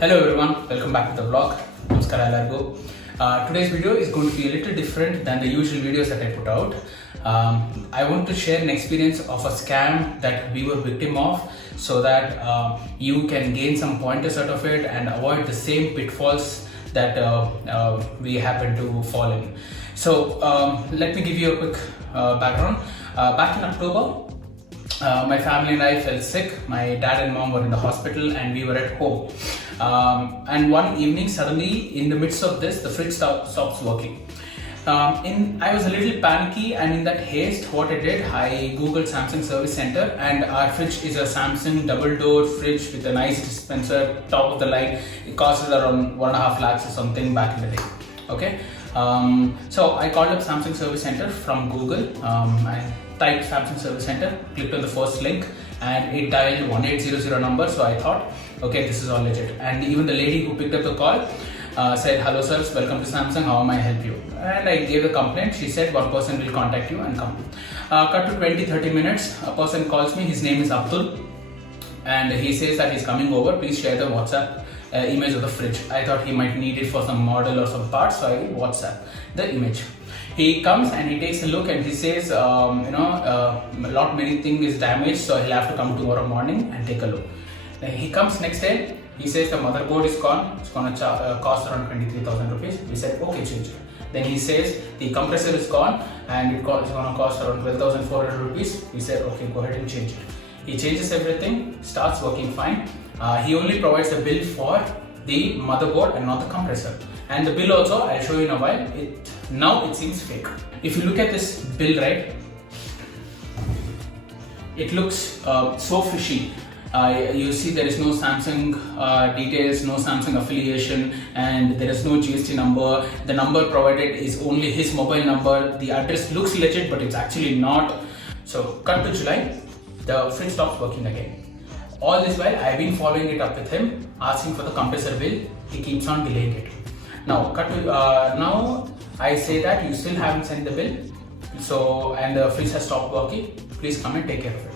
Hello everyone, welcome back to the vlog. Namaskar Largo. Today's video is going to be a little different than the usual videos that I put out. I want to share an experience of a scam that we were victim of so that you can gain some pointers out of it and avoid the same pitfalls that we happen to fall in. So let me give you a quick background. Back in October, my family and I fell sick. My dad and mom were in the hospital and we were at home. And one evening, suddenly, in the midst of this, the fridge stops working. I was a little panicky, and in that haste, what I did, I googled Samsung Service Center, and our fridge is a Samsung double-door fridge with a nice dispenser, top of the line. It costs around 1.5 lakhs or something back in the day. Okay, so I called up Samsung Service Center from Google. I typed Samsung Service Center, clicked on the first link, and it dialed 1800 number. So I thought, okay, this is all legit. And even the lady who picked up the call said, "Hello sirs, welcome to Samsung, how may I help you?" And I gave the complaint. She said one person will contact you and come. Cut to 20-30 minutes, a person calls me. His name is Abdul, and he says that he's coming over. Please share the WhatsApp image of the fridge. I thought he might need it for some model or some parts, so I WhatsApp the image. He comes and he takes a look and he says, many thing is damaged, so he'll have to come tomorrow morning and take a look. Then he comes next day. He says the motherboard is gone. It's gonna cost around 23,000 rupees. We said, okay, change it. Then he says the compressor is gone and it's gonna cost around 12,400 rupees. We said, okay, go ahead and change it. He changes everything, starts working fine. He only provides the bill for the motherboard and not the compressor. And the bill also, I'll show you in a while. Now it seems fake. If you look at this bill, right, it looks so fishy. You see there is no Samsung details, no Samsung affiliation, and there is no GST number. The number provided is only his mobile number. The address looks legit, but it's actually not. So cut to July, the fridge stops working again. All this while, I've been following it up with him, asking for the compressor bill. He keeps on delaying it. Now, now I say that you still haven't sent the bill, and the fridge has stopped working. Please come and take care of it.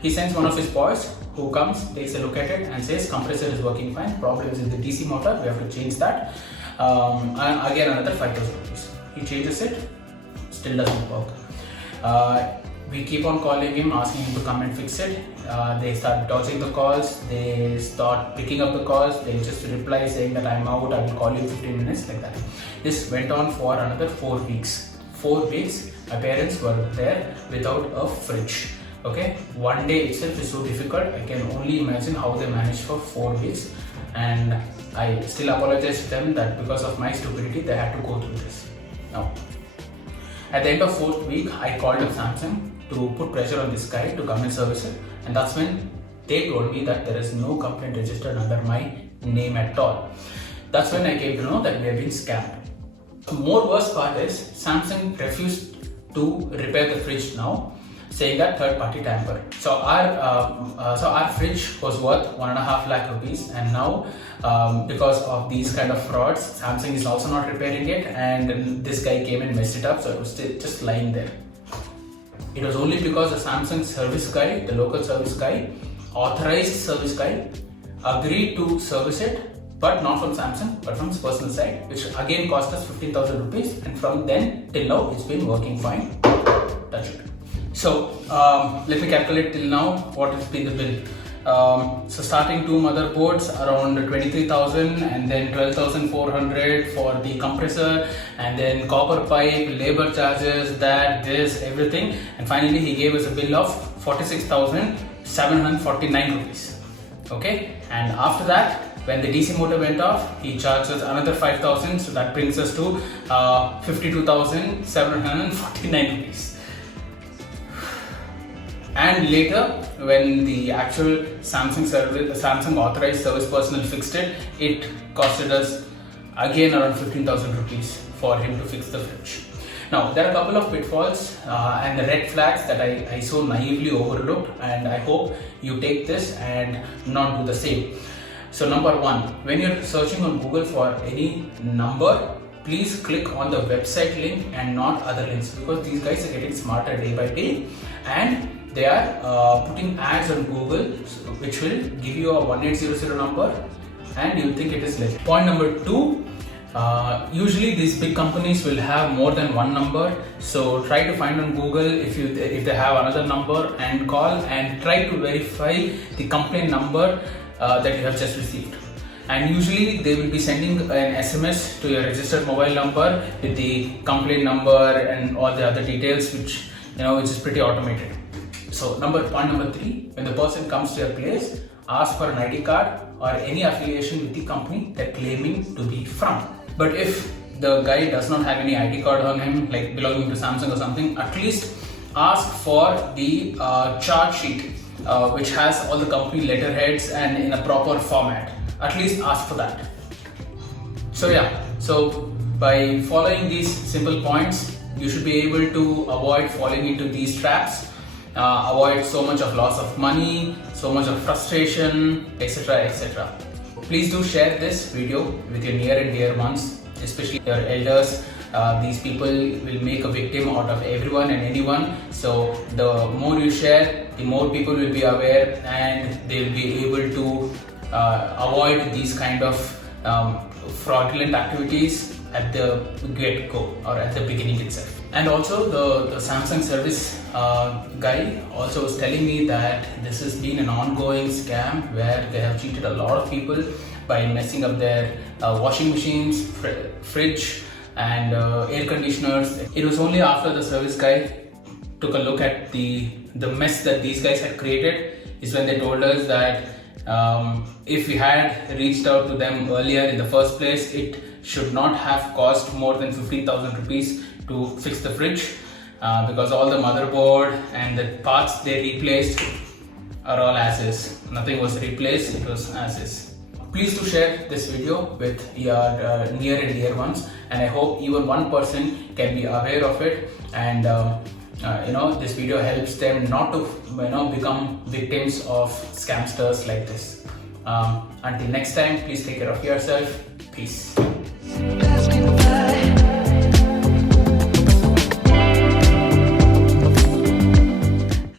He sends one of his boys who comes, takes a look at it, and says compressor is working fine. Problem is with the DC motor. We have to change that. And again, another 5,000 rupees. He changes it, still doesn't work. We keep on calling him, asking him to come and fix it. They start dodging the calls. They start picking up the calls. They just reply saying that I'm out, I will call you in 15 minutes, like that. This went on for another 4 weeks. 4 weeks, my parents were there without a fridge. Okay, one day itself is so difficult. I can only imagine how they managed for 4 weeks. And I still apologize to them that because of my stupidity, they had to go through this. Now, at the end of 4th week, I called up Samsung to put pressure on this guy to come and service it, and that's when they told me that there is no complaint registered under my name at all. That's when I came to know that we have been scammed. The more worst part is Samsung refused to repair the fridge now, saying that third party tamper. So our fridge was worth 1.5 lakh rupees, and now because of these kind of frauds, Samsung is also not repairing it, and this guy came and messed it up, so it was still just lying there. It was only because the Samsung service guy, the local service guy, authorized service guy, agreed to service it, but not from Samsung, but from his personal side, which again cost us 15,000 rupees, and from then till now it's been working fine. Touch it. So let me calculate till now what has been the bill. So starting 2 motherboards around 23,000, and then 12,400 for the compressor, and then copper pipe, labor charges, this, everything, and finally he gave us a bill of 46,749 rupees. Okay, and after that, when the DC motor went off, he charged us another 5,000, so that brings us to 52,749 rupees. And later, when the actual Samsung authorized service personnel fixed it, it costed us again around 15,000 rupees for him to fix the fridge. Now, there are a couple of pitfalls and the red flags that I so naively overlooked, and I hope you take this and not do the same. So number 1, when you're searching on Google for any number, please click on the website link and not other links, because these guys are getting smarter day by day, and they are putting ads on Google which will give you a 1800 number and you'll think it is legit. Point number 2, usually these big companies will have more than one number, so try to find on Google if they have another number and call and try to verify the complaint number that you have just received. And usually they will be sending an SMS to your registered mobile number with the complaint number and all the other details, which is pretty automated. So point number 3, when the person comes to your place, ask for an ID card or any affiliation with the company they're claiming to be from. But if the guy does not have any ID card on him, like belonging to Samsung or something, at least ask for the chart sheet which has all the company letterheads and in a proper format. At least ask for that. So by following these simple points, you should be able to avoid falling into these traps, avoid so much of loss of money, so much of frustration, etc., etc. Please do share this video with your near and dear ones, especially your elders. These people will make a victim out of everyone and anyone. So the more you share, the more people will be aware, and they will be able to avoid these kind of fraudulent activities at the get-go or at the beginning itself. And also the Samsung service guy also was telling me that this has been an ongoing scam where they have cheated a lot of people by messing up their washing machines, fridge and air conditioners. It was only after the service guy took a look at the mess that these guys had created is when they told us that if we had reached out to them earlier in the first place, it should not have cost more than 15,000 rupees to fix the fridge, because all the motherboard and the parts they replaced are all as is. Nothing was replaced, it was as is. Please do share this video with your near and dear ones, and I hope even one person can be aware of it, and this video helps them not to become victims of scamsters like this. Until next time, please take care of yourself. Peace.